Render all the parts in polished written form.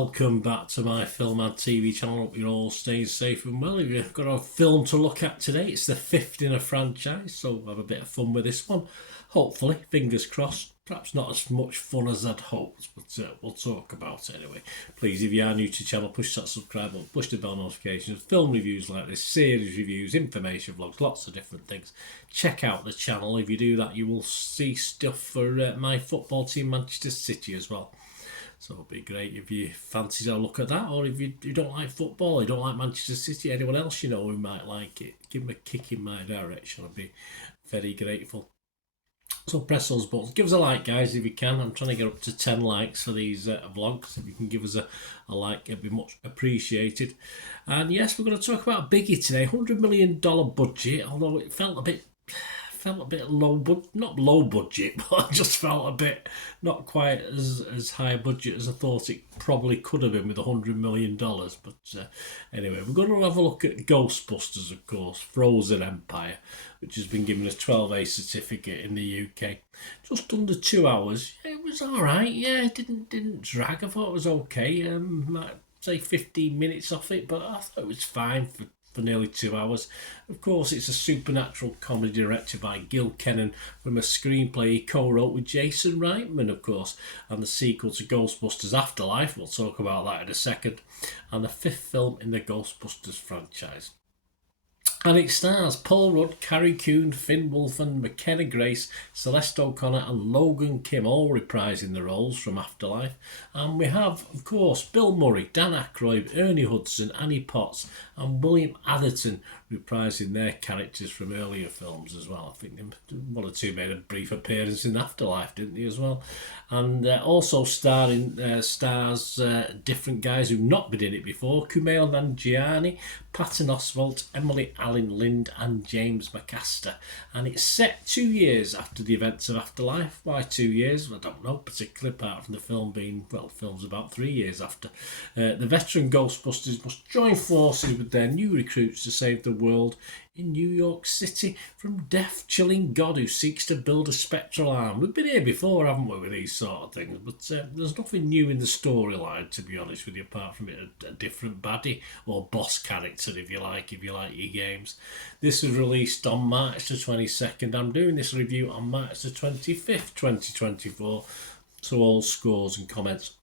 welcome back to my film and TV channel. Hope you're all staying safe and well. If you've got a film to look at today, it's the fifth in a franchise, so have a bit of fun with this one. Hopefully, fingers crossed. Perhaps not as much fun as I'd hoped, but we'll talk about it anyway. Please, if you are new to the channel, push that subscribe button, push the bell notifications, film reviews like this, series reviews, information vlogs, lots of different things. Check out the channel. If you do that, you will see stuff for my football team, Manchester City, as well. So it'll be great if you fancy to look at that, or if you don't like football, you don't like Manchester City, anyone else you know who might like it, give them a kick in my direction. I'd be very grateful. So press those buttons. Give us a like, guys, if you can. I'm trying to get up to 10 likes for these vlogs. If you can give us a like, it'd be much appreciated. And yes, we're going to talk about a biggie today. $100 million budget, although it felt a bit low, but not low budget, but I just felt a bit not quite as high a budget as I thought it probably could have been with $100 million. But anyway, we're going to have a look at Ghostbusters, of course, Frozen Empire, which has been given a 12A certificate in the UK. Just under 2 hours. It was all right. Yeah, it didn't drag. I thought it was okay. Might say 15 minutes off it, but I thought it was fine for nearly 2 hours. Of course, it's a supernatural comedy directed by Gil Kennan from a screenplay he co-wrote with Jason Reitman, of course, and the sequel to Ghostbusters Afterlife. We'll talk about that in a second. And the fifth film in the Ghostbusters franchise. And it stars Paul Rudd, Carrie Coon, Finn Wolfhard, McKenna Grace, Celeste O'Connor and Logan Kim all reprising the roles from Afterlife. And we have, of course, Bill Murray, Dan Aykroyd, Ernie Hudson, Annie Potts and William Atherton reprising their characters from earlier films as well. I think one or two made a brief appearance in Afterlife, didn't they, as well? And also stars different guys who've not been in it before: Kumail Nanjiani, Patton Oswalt, Emily Allen Lind and James McAster. And it's set 2 years after the events of Afterlife. Why 2 years? I don't know, particularly apart from the film being, well, the film's about 3 years after. The veteran Ghostbusters must join forces with their new recruits to save the world in New York City from death-chilling god who seeks to build a spectral arm. We've been here before, haven't we, with these sort of things, but there's nothing new in the storyline, to be honest with you, apart from a different baddie or boss character, if you like your games. This was released on March the 22nd. I'm doing this review on March the 25th, 2024, so all scores and comments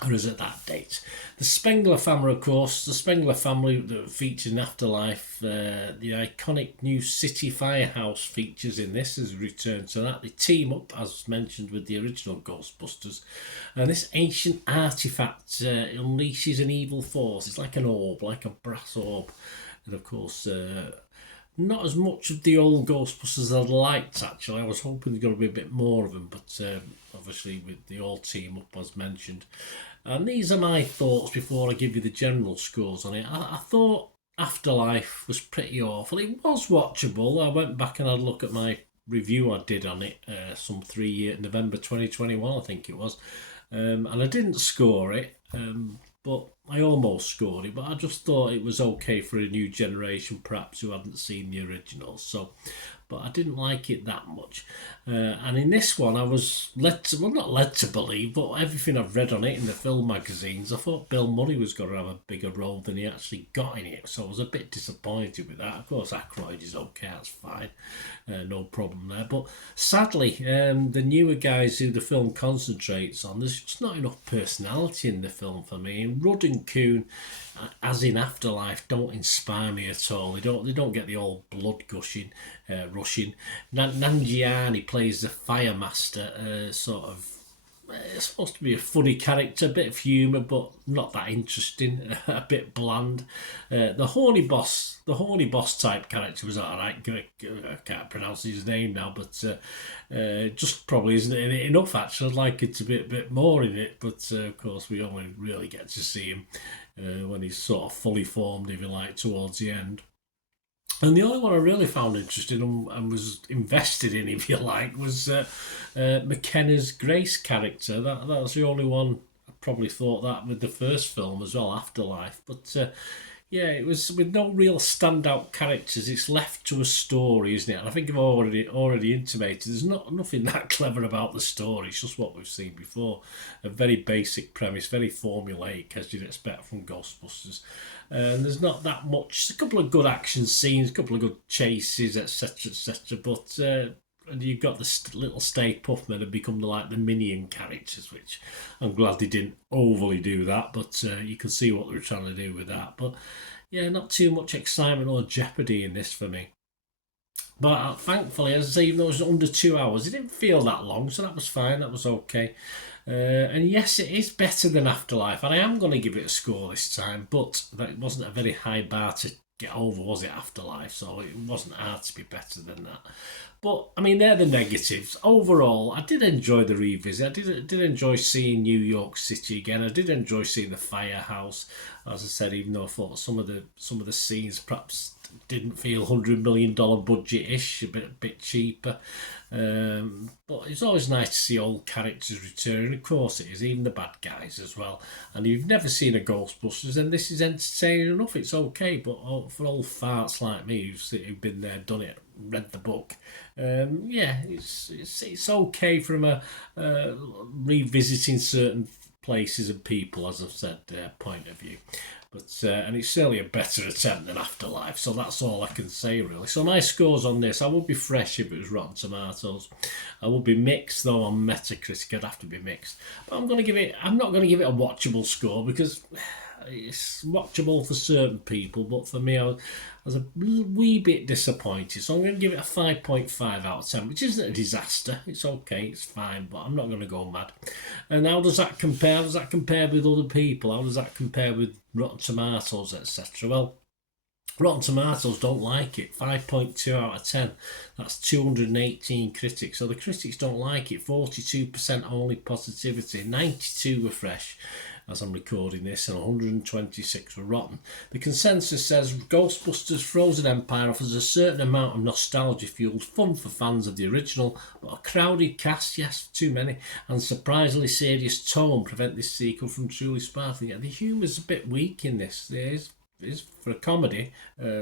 are as at that date. The Spengler family, of course, the Spengler family that featured in Afterlife, the iconic new city firehouse features in this as a return to that. They team up, as mentioned, with the original Ghostbusters, and this ancient artifact unleashes an evil force. It's like an orb, like a brass orb, and of course not as much of the old Ghostbusters as I'd liked, actually. I was hoping there's going to be a bit more of them, but obviously with the all team up, as mentioned. And these are my thoughts before I give you the general scores on it. I thought Afterlife was pretty awful. It was watchable. I went back and had a look at my review I did on it November 2021, I think it was. And I didn't score it. But I almost scored it, but I just thought it was okay for a new generation, perhaps, who hadn't seen the originals. So, but I didn't like it that much. And in this one, I was not led to believe, but everything I've read on it in the film magazines, I thought Bill Murray was going to have a bigger role than he actually got in it. So I was a bit disappointed with that. Of course, Aykroyd is okay, that's fine. No problem there. But sadly, the newer guys who the film concentrates on, there's just not enough personality in the film for me. And Rudd and Coon, as in Afterlife, don't inspire me at all. They don't get the old blood rushing. Nanjiani plays the fire master, sort of. It's supposed to be a funny character, a bit of humour, but not that interesting. A bit bland. The horny boss type character was alright. I can't pronounce his name now, but just probably isn't in it enough. Actually, I'd like it to be a bit more in it, but of course we only really get to see him when he's sort of fully formed, if you like, towards the end. And the only one I really found interesting and was invested in, if you like, was McKenna's Grace character. That was the only one. I probably thought that with the first film as well, Afterlife. But Yeah, it was with no real standout characters. It's left to a story, isn't it? And I think I've already intimated there's not nothing that clever about the story. It's just what we've seen before. A very basic premise, very formulaic, as you'd expect from Ghostbusters. And there's not that much. A couple of good action scenes, a couple of good chases, etc., etc. But and you've got the little Stay Puffmen have become the minion characters, which I'm glad they didn't overly do that, but you can see what they were trying to do with that. But yeah, not too much excitement or jeopardy in this for me. But thankfully, as I say, even though it was under 2 hours, it didn't feel that long, so that was fine, that was okay. And yes, it is better than Afterlife, and I am going to give it a score this time, but that wasn't a very high bar to get over, was it, Afterlife? So it wasn't hard to be better than that. But I mean, they're the negatives. Overall, I did enjoy the revisit. I did enjoy seeing New York City again. I did enjoy seeing the firehouse. As I said, even though I thought some of the scenes perhaps didn't feel $100 million budget-ish, a bit cheaper. But it's always nice to see old characters return. Of course it is, even the bad guys as well. And if you've never seen a Ghostbusters, then this is entertaining enough. It's okay, but for old farts like me who've been there, done it, read the book, yeah, it's okay from a revisiting certain places and people, as I've said, point of view. But and it's certainly a better attempt than Afterlife, so that's all I can say really. So my scores on this, I would be fresh if it was Rotten Tomatoes. I would be mixed though on Metacritic. I'd have to be mixed, but I'm not going to give it a watchable score because it's watchable for certain people, but for me, I was a wee bit disappointed. So I'm going to give it a 5.5 out of 10, which isn't a disaster. It's okay, it's fine, but I'm not going to go mad. And how does that compare? How does that compare with other people? How does that compare with Rotten Tomatoes, etc.? Well, Rotten Tomatoes don't like it. 5.2 out of 10. That's 218 critics. So the critics don't like it. 42% only positivity. 92 were fresh as I'm recording this, and 126 were rotten. The consensus says Ghostbusters Frozen Empire offers a certain amount of nostalgia-fueled fun for fans of the original, but a crowded cast, yes, too many, and surprisingly serious tone prevent this sequel from truly sparkling. Yeah, the humour's a bit weak in this. It is for a comedy,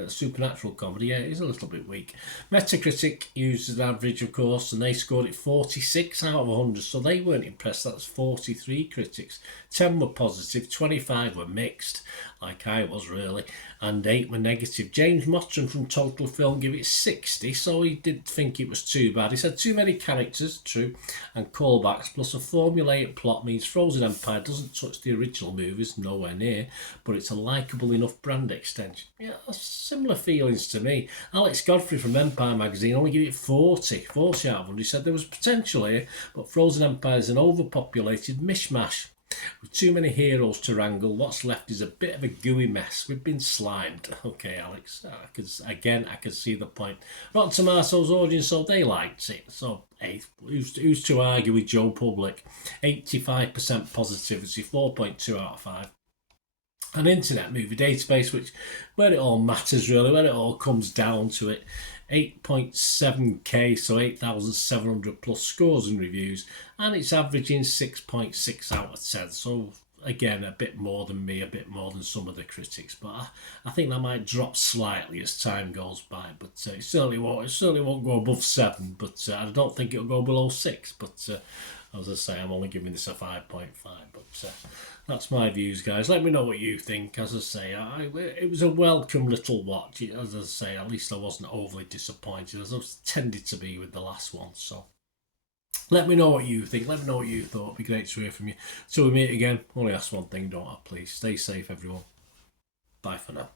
supernatural comedy, yeah, it is a little bit weak. Metacritic used an average, of course, and they scored it 46 out of 100, so they weren't impressed. That's 43 critics. 10 were positive, 25 were mixed, like I was really, and 8 were negative. James Mottram from Total Film gave it 60, so he didn't think it was too bad. He said too many characters, true, and callbacks, plus a formulaic plot means Frozen Empire doesn't touch the original movies, nowhere near, but it's a likeable enough brand extension. Yeah, similar feelings to me. Alex Godfrey from Empire magazine only gave it 40 out of 100. He said there was potential here, but Frozen Empire is an overpopulated mishmash. With too many heroes to wrangle, what's left is a bit of a gooey mess. We've been slimed. Okay, Alex, I can see the point. Rotten Tomatoes audience, so they liked it. So, hey, who's to argue with Joe Public? 85% positivity, 4.2 out of 5. An Internet Movie Database, where it all matters really, where it all comes down to it, 8.7k, so 8,700 plus scores and reviews, and it's averaging 6.6 out of 10. So again, a bit more than me, a bit more than some of the critics, but I think that might drop slightly as time goes by. But it certainly won't go above 7. But I don't think it'll go below 6. But as I say, I'm only giving this a 5.5. But that's my views, guys. Let me know what you think. As I say, it was a welcome little watch. As I say, at least I wasn't overly disappointed, as I was tended to be with the last one. So let me know what you think. Let me know what you thought. It'd be great to hear from you. Till we meet again, only ask one thing, don't I? Please stay safe, everyone. Bye for now.